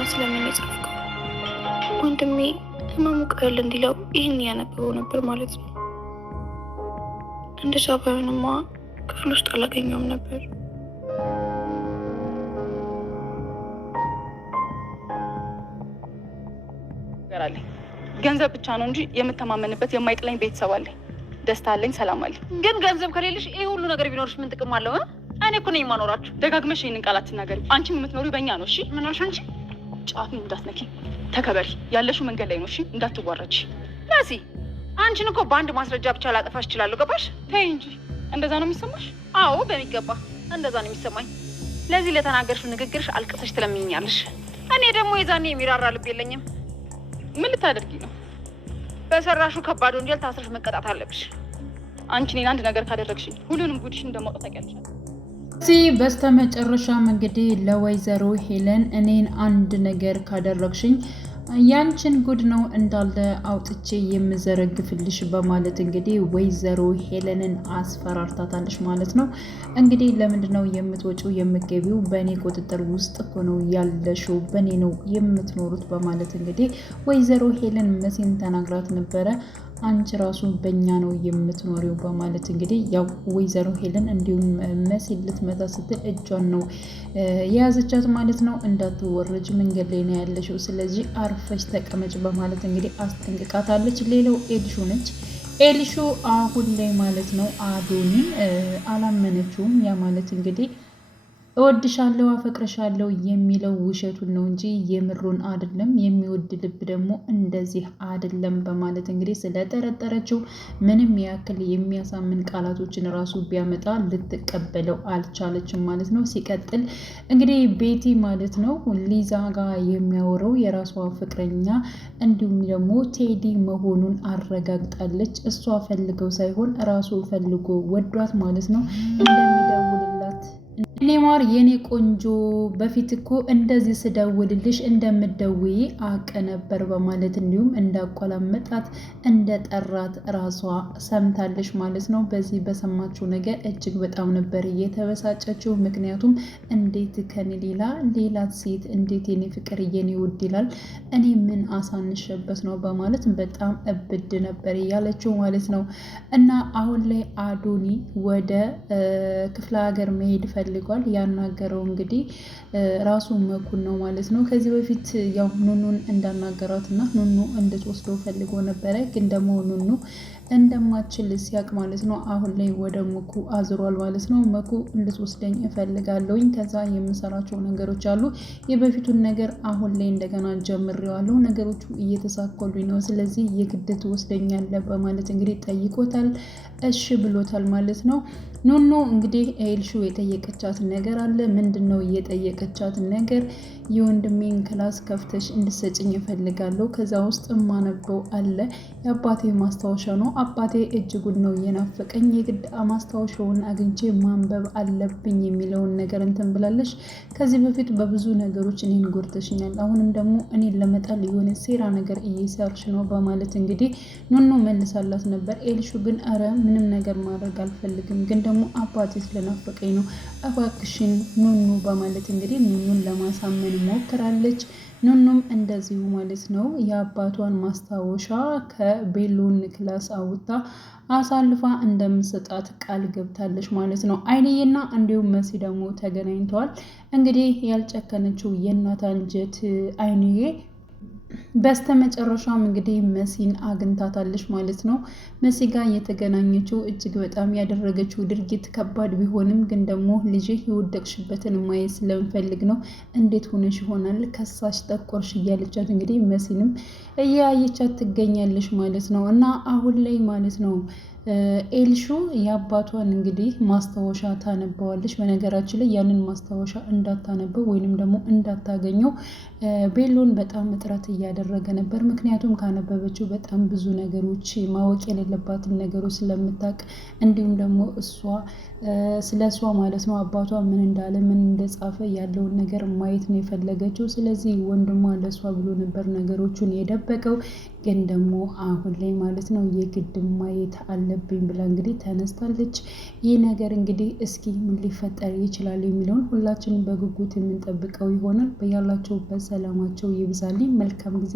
ልቦና ስለምን የጻፍከው? ወንድሜ ህመሙ ቀለል እንዲለው ይህን እያነበበው ነበር ማለት ነው። እንደዛ ባይሆንማ ክፍል ውስጥ አላገኘውም ነበር። ገንዘብ ብቻ ነው እንጂ የምተማመንበት የማይጥለኝ ቤተሰብ አለኝ። ደስታ አለኝ፣ ሰላም አለኝ። ግን ገንዘብ ከሌለሽ ይሄ ሁሉ ነገር ቢኖርሽ ምን ጥቅም አለው? እኔ እኮ ነኝ የማኖራችሁ። ደጋግመሽ ይህንን ቃል አትናገሪ። አንቺም የምትኖሪው በእኛ ነው። እሺ ምን አልሽ አንቺ? ጫፍን እንዳትነኪ፣ ተከበሪ። ያለሽው መንገድ ላይ ነው። እሺ እንዳትዋረጂ። መሲ አንቺን እኮ በአንድ ማስረጃ ብቻ ላጠፋሽ እችላለሁ። ገባሽ? ተይ እንጂ። እንደዛ ነው የሚሰማሽ? አዎ በሚገባ እንደዛ ነው የሚሰማኝ። ለዚህ ለተናገርሽው ንግግርሽ አልቅሰሽ ትለምኛለሽ። እኔ ደግሞ የዛኔ የሚራራ ልብ የለኝም። ምን ልታደርጊ ነው? በሰራሹ ከባድ ወንጀል ታስረሽ መቀጣት አለብሽ። አንቺ እኔን አንድ ነገር ካደረግሽኝ ሁሉንም ጉድሽን እንደማውጣት ታውቂያለሽ። እዚህ በስተመጨረሻም እንግዲህ ለወይዘሮ ሄለን እኔን አንድ ነገር ካደረግሽኝ ያንቺን ጉድ ነው እንዳለ አውጥቼ የምዘረግፍልሽ በማለት እንግዲህ ወይዘሮ ሄለንን አስፈራርታታለች ማለት ነው። እንግዲህ ለምንድን ነው የምትወጪው የምትገቢው? በእኔ ቁጥጥር ውስጥ እኮ ነው ያለሽው፣ በእኔ ነው የምትኖሩት በማለት እንግዲህ ወይዘሮ ሄለን መሲን ተናግራት ነበረ። አንቺ ራሱ በእኛ ነው የምትኖሪው በማለት እንግዲህ ያው ወይዘሮ ሄለን እንዲሁም መሲን ልትመታ ስትል እጇን ነው የያዘቻት ማለት ነው። እንዳትወረጅ መንገድ ላይ ነው ያለሽው፣ ስለዚህ አርፈሽ ተቀመጭ በማለት እንግዲህ አስጠንቅቃታለች። ሌላው ኤልሹ ነች። ኤልሹ አሁን ላይ ማለት ነው አዶኒን አላመነችውም። ያ ማለት እንግዲህ እወድሻለሁ አፈቅረሻለሁ የሚለው ውሸቱን ነው እንጂ የምሩን አይደለም። የሚወድ ልብ ደግሞ እንደዚህ አይደለም በማለት እንግዲህ ስለጠረጠረችው ምንም ያክል የሚያሳምን ቃላቶችን ራሱ ቢያመጣ ልትቀበለው አልቻለችም ማለት ነው። ሲቀጥል እንግዲህ ቤቲ ማለት ነው ሊዛ ጋር የሚያወራው የራሷ ፍቅረኛ እንዲሁም ደግሞ ቴዲ መሆኑን አረጋግጣለች። እሷ ፈልገው ሳይሆን ራሱ ፈልጎ ወዷት ማለት ነው እንደሚደውልላት ኔማር የኔ ቆንጆ በፊት እኮ እንደዚህ ስደውልልሽ እንደምደውይ አውቅ ነበር በማለት እንዲሁም እንዳቆላመጣት እንደጠራት ራሷ ሰምታለች ማለት ነው። በዚህ በሰማችው ነገር እጅግ በጣም ነበር እየተበሳጨችው። ምክንያቱም እንዴት ከኔ ሌላ ሴት እንዴት የኔ ፍቅር የኔ ውድ ይላል፣ እኔ ምን አሳንሸበት ነው በማለት በጣም እብድ ነበር ያለችው ማለት ነው። እና አሁን ላይ አዶኒ ወደ ክፍለ ሀገር መሄድ ፈልጓል። ያናገረው እንግዲህ ራሱ መኩን ነው ማለት ነው። ከዚህ በፊት ያው ኑኑን እንዳናገራት እና ኑኑ እንድትወስደው ፈልጎ ነበረ። ግን ደግሞ ኑኑ እንደማችል ሲያቅ ማለት ነው አሁን ላይ ወደ መኩ አዝሯል ማለት ነው። መኩ እንድትወስደኝ እፈልጋለሁኝ፣ ከዛ የምሰራቸው ነገሮች አሉ፣ የበፊቱን ነገር አሁን ላይ እንደገና ጀምሬዋለሁ፣ ነገሮቹ እየተሳኮሉኝ ነው፣ ስለዚህ የግድ ትወስደኛለህ በማለት እንግዲህ ጠይቆታል። እሺ ብሎታል ማለት ነው። ኑኑ እንግዲህ ኤልሹ የጠየቀቻት ነገር አለ። ምንድን ነው የጠየቀቻት ነገር? የወንድሜን ክላስ ከፍተሽ እንድሰጭኝ እፈልጋለሁ፣ ከዛ ውስጥ የማነበው አለ፣ የአባቴ ማስታወሻ ነው፣ አባቴ እጅጉን ነው የናፈቀኝ፣ የግድ ማስታወሻውን አግኝቼ ማንበብ አለብኝ የሚለውን ነገር እንትን ብላለች። ከዚህ በፊት በብዙ ነገሮች እኔን ጎድተሽኛል፣ አሁንም ደግሞ እኔን ለመጣል የሆነ ሴራ ነገር እየሰራሽ ነው በማለት እንግዲህ ኑኑ መልሳላት ነበር። ኤልሹ ግን አረ ምንም ነገር ማድረግ አልፈልግም፣ ግን ደግሞ አባቴ ስለናፈቀኝ ነው እባክሽን ኑኑ በማለት እንግዲህ ኑኑን ለማሳመን ሞክራለች። ኑኑም እንደዚሁ ማለት ነው የአባቷን ማስታወሻ ከቤሎን ክላስ አውጥታ አሳልፋ እንደምትሰጣት ቃል ገብታለች ማለት ነው። አይንዬና እንዲሁም መሲ ደግሞ ተገናኝተዋል። እንግዲህ ያልጨከነችው የእናት አንጀት አይንዬ በስተመጨረሻም እንግዲህ መሲን አግኝታታለች ማለት ነው። መሲ ጋር የተገናኘችው እጅግ በጣም ያደረገችው ድርጊት ከባድ ቢሆንም ግን ደግሞ ልጅ የወደቅሽበትን ማየት ስለምፈልግ ነው፣ እንዴት ሆነሽ ይሆናል ከሳሽ ጠቆርሽ እያለቻት እንግዲህ መሲንም እያየቻት ትገኛለች ማለት ነው። እና አሁን ላይ ማለት ነው ኤልሹ የአባቷን እንግዲህ ማስታወሻ ታነበዋለች። በነገራችን ላይ ያንን ማስታወሻ እንዳታነበው ወይንም ደግሞ እንዳታገኘው ቤሎን በጣም እጥረት እያደረገ ነበር። ምክንያቱም ካነበበችው በጣም ብዙ ነገሮች ማወቅ የሌለባትን ነገሮች ስለምታውቅ እንዲሁም ደግሞ ስለ እሷ ማለት ነው አባቷ ምን እንዳለ ምን እንደጻፈ ያለውን ነገር ማየት ነው የፈለገችው። ስለዚህ ወንድሟ ለእሷ ብሎ ነበር ነገሮቹን የደበቀው። ግን ደግሞ አሁን ላይ ማለት ነው የግድ ማየት አለ አለብኝ ብላ እንግዲህ ተነስታለች። ይህ ነገር እንግዲህ እስኪ ምን ሊፈጠር ይችላል የሚለውን ሁላችንም በጉጉት የምንጠብቀው ይሆናል። በያላችሁበት ሰላማቸው ይብዛልኝ። መልካም ጊዜ